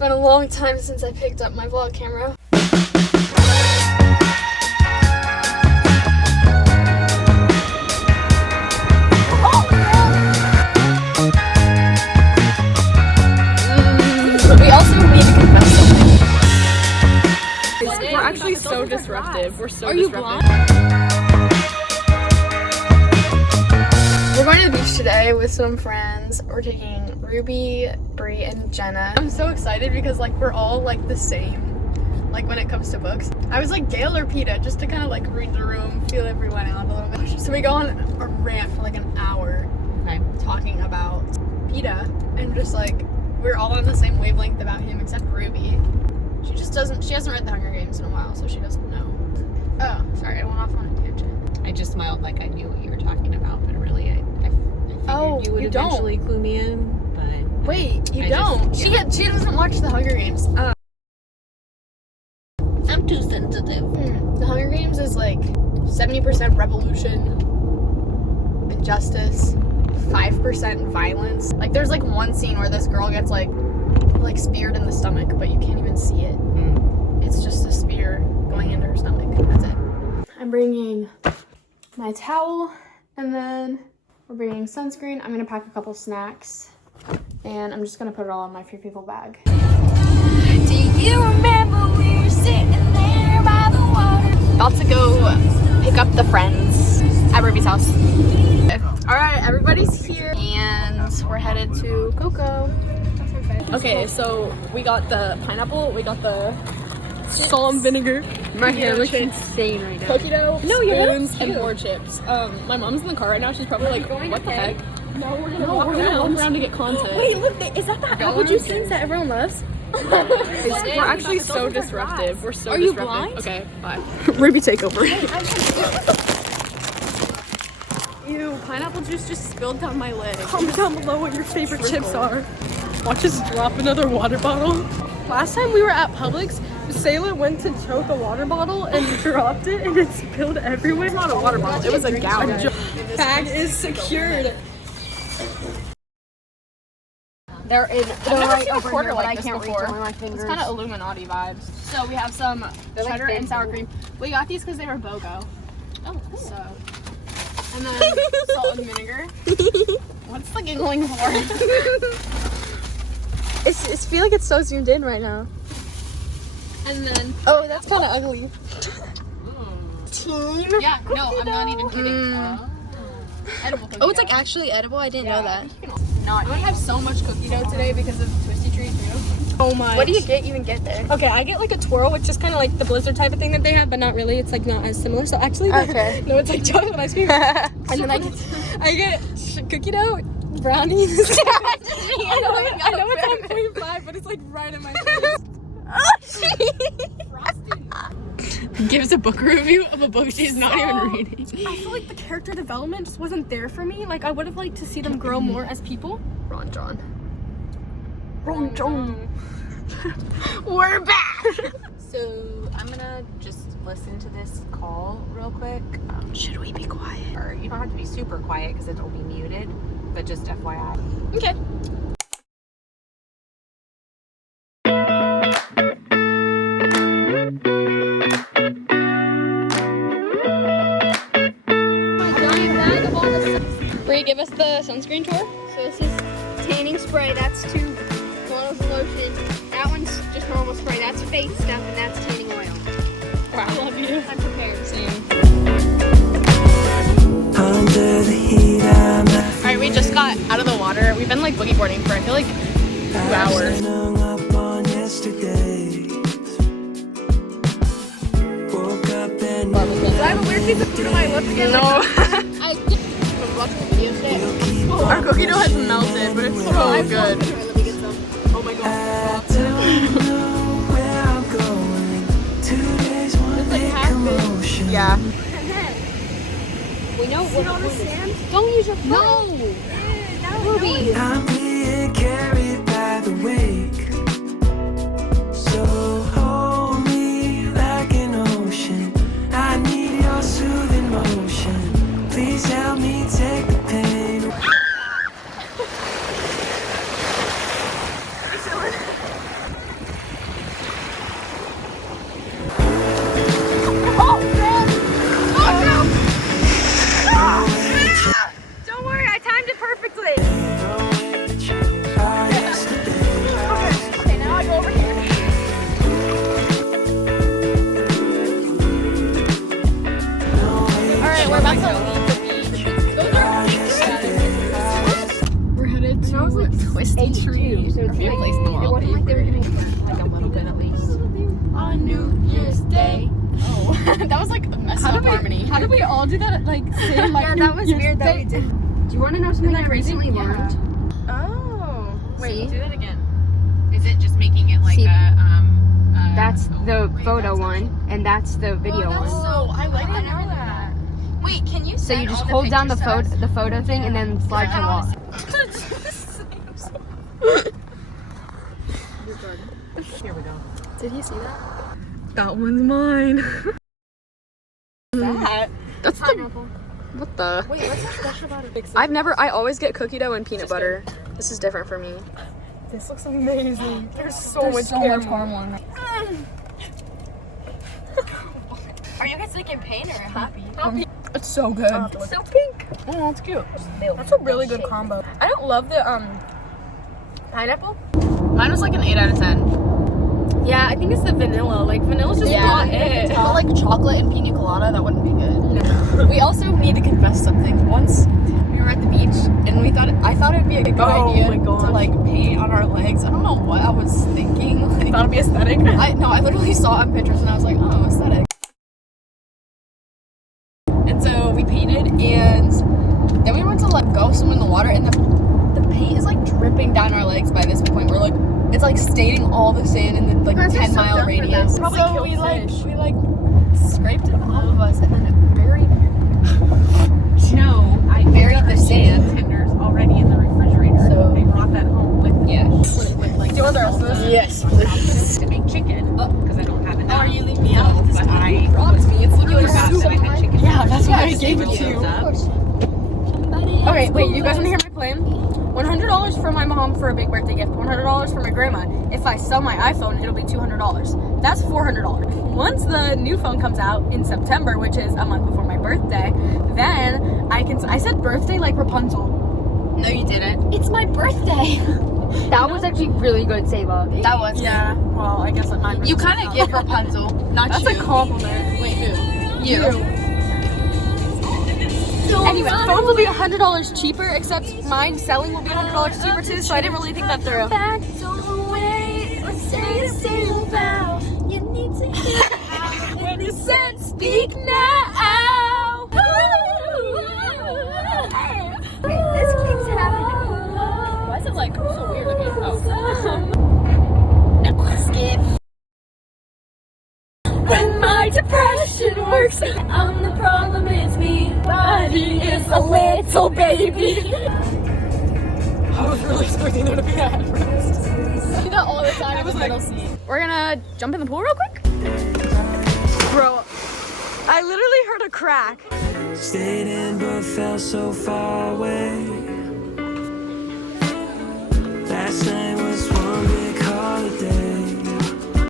been a long time since I picked up my vlog camera. We also need to confess something. We're actually so disruptive. We're so disruptive. We're going to the beach today with some friends. We're taking Ruby, Bree, and Jenna. I'm so excited because like we're all like the same, like when it comes to books. I was like Gail or Peta just to kind of like read the room, feel everyone out a little bit. So we go on a rant for like an hour, talking about Peta, and just like we're all on the same wavelength about him except Ruby. She hasn't read The Hunger Games in a while, so she doesn't know. Oh, sorry, I went off on a tangent. I just smiled like I knew what you were talking about, but really I figured you would eventually clue me in, but... Wait, you don't? She doesn't watch The Hunger Games. I'm too sensitive. The Hunger Games is like 70% revolution, injustice, 5% violence. Like there's like one scene where this girl gets like speared in the stomach, but you can't even see it. It's just a spear going into her stomach. That's it. I'm bringing my towel, and then we're bringing sunscreen. I'm gonna pack a couple snacks, and I'm just gonna put it all in my Free People bag. Do you remember we were sitting there by the water? About to go pick up the friends at Ruby's house. All right, everybody's here, and we're headed to Coco. Okay, so we got the pineapple, we got the salt and vinegar. My hair looks insane right now. Cookie dough, spoons, and more chips. My mom's in the car right now. She's probably like, what the heck? No, we're gonna walk around to get content. Wait, look, is that the apple juice things that everyone loves? We're actually so disruptive. We're so disruptive. Are you blind? Okay, bye. Ruby, take over. Ew, pineapple juice just spilled down my leg. Comment down below what your favorite chips are. Watch us drop another water bottle. Last time we were at Publix, Sayla went to choke a water bottle and dropped it, and it spilled everywhere. It's not a water bottle, it was a gallon. Bag is secured. They're right over here, but I can't reach before. with my fingers. It's kind of Illuminati vibes. So we have some cheddar and sour cream. We got these because they were BOGO. Oh, cool. So, and then salt and vinegar. What's the giggling for? I feel like it's so zoomed in right now. And then Oh, that's kind of ugly. team. Yeah, no, I'm not even kidding. Edible cookie Oh, it's dough. like actually edible? I didn't know that. I'm gonna have so much cookie dough today because of Twisty Tree too. Oh my. What do you get? Even get there? Okay, I get like a twirl, which is kind of like the Blizzard type of thing that they have, but not really. It's like not as similar. So actually, Okay. no, it's like chocolate ice cream. And then I get cookie dough, brownies. I know it's on 0.5, but it's like right in my face. Gives a book review of a book she's not even reading. I feel like the character development just wasn't there for me. Like I would have liked to see them grow more as people. Ron John. We're back! So, I'm gonna just listen to this call real quick. Should we be quiet? Or you don't have to be super quiet because it'll be muted, but just FYI. Okay. Bree, give us the sunscreen tour. So this is tanning spray, that's 2 bottles of lotion. That one's just normal spray, that's face stuff, and that's tanning oil. Wow, I love you. I'm prepared. Same. Under the heat, I'm Alright, we just got out of the water. We've been like boogie boarding for I feel like 2 hours. hung up on yesterday. Woke up and Do I have a weird piece of food on my lips again? No. I did watch the video today. Our cookie dough has melted, but it's so good. Let me get some. Oh my god. I don't know where I'm going. 2 days, 1 big commotion. Yeah. We know what the sand. Don't use your phone. No! Ruby! I'm being carried by the wake. So hold me like an ocean. I need your soothing motion. Please help me take the pain away. That was like a messed up harmony. How did we all do that? Like, same, like Yeah, that was weird that we did. Do you want to know something I recently learned? Oh. See? Do that again. Is it just making it like See, a That's the photo one, and that's the video one. Oh, I like I that. never knew that. Wait, can you So you just hold down the photo thing and then slide to wall. Here we go. Did he see that? That one's mine. That's Pineapple. what the? Wait, what's so special about it? I always get cookie dough and peanut butter. This is different for me. This looks amazing. There's so much caramel in it. Are you guys like in pain or happy? It's so good. It's so pink. Oh, that's cute. That's a really good combo. I don't love the pineapple. Mine was like an 8 out of 10. Yeah, I think it's the vanilla. Like vanilla's just not it. But like chocolate and pina colada, that wouldn't be good. We also need to confess something. Once we were at the beach and I thought it'd be a good idea my gosh. to like paint on our legs. I don't know what I was thinking. Like, That'll be aesthetic. I literally saw it on Pinterest and I was like, oh, aesthetic. And so we painted, and then we went to like go swim in the water, and the paint is like dripping down our legs by this point. We're like, it's like staining all the sand in the like 10-mile radius. Probably so killed we fish. like scraped it off of us, and then it buried. No, I Buried the sand. tenders already in the refrigerator. So- they brought that home with with like. Do you want the rest of this? Yes, please. To make chicken because I don't have enough. Are you leaving me out of this? But I promised me it's literally forgot that I had chicken. Yeah, that's why I just gave leave it it to you. Up. Okay, wait, you guys want to hear my plan? $100 for my mom for a big birthday gift, $100 for my grandma. If I sell my iPhone, it'll be $200. That's $400. Once the new phone comes out in September, which is a month before my birthday, then I said birthday like Rapunzel. No, you didn't. It's my birthday. That was actually really good, Saba. That was Yeah, well, I guess like my You kind of get Rapunzel, not That's you. a compliment. Wait, who? You. Anyway, phones will be $100 cheaper, except mine selling will be $100 cheaper too, so I didn't really think that through. When you said speak now. This keeps happening. Why is it like so weird looking? Oh. Skip. When my depression works, I'm the problem, it's me. Body is a little baby. I was really expecting there to be a headrest. I do that all the time in the middle seat. We're gonna jump in the pool real quick. Bro, I literally heard a crack. Stayed in but felt so far away. Last night was one big holiday.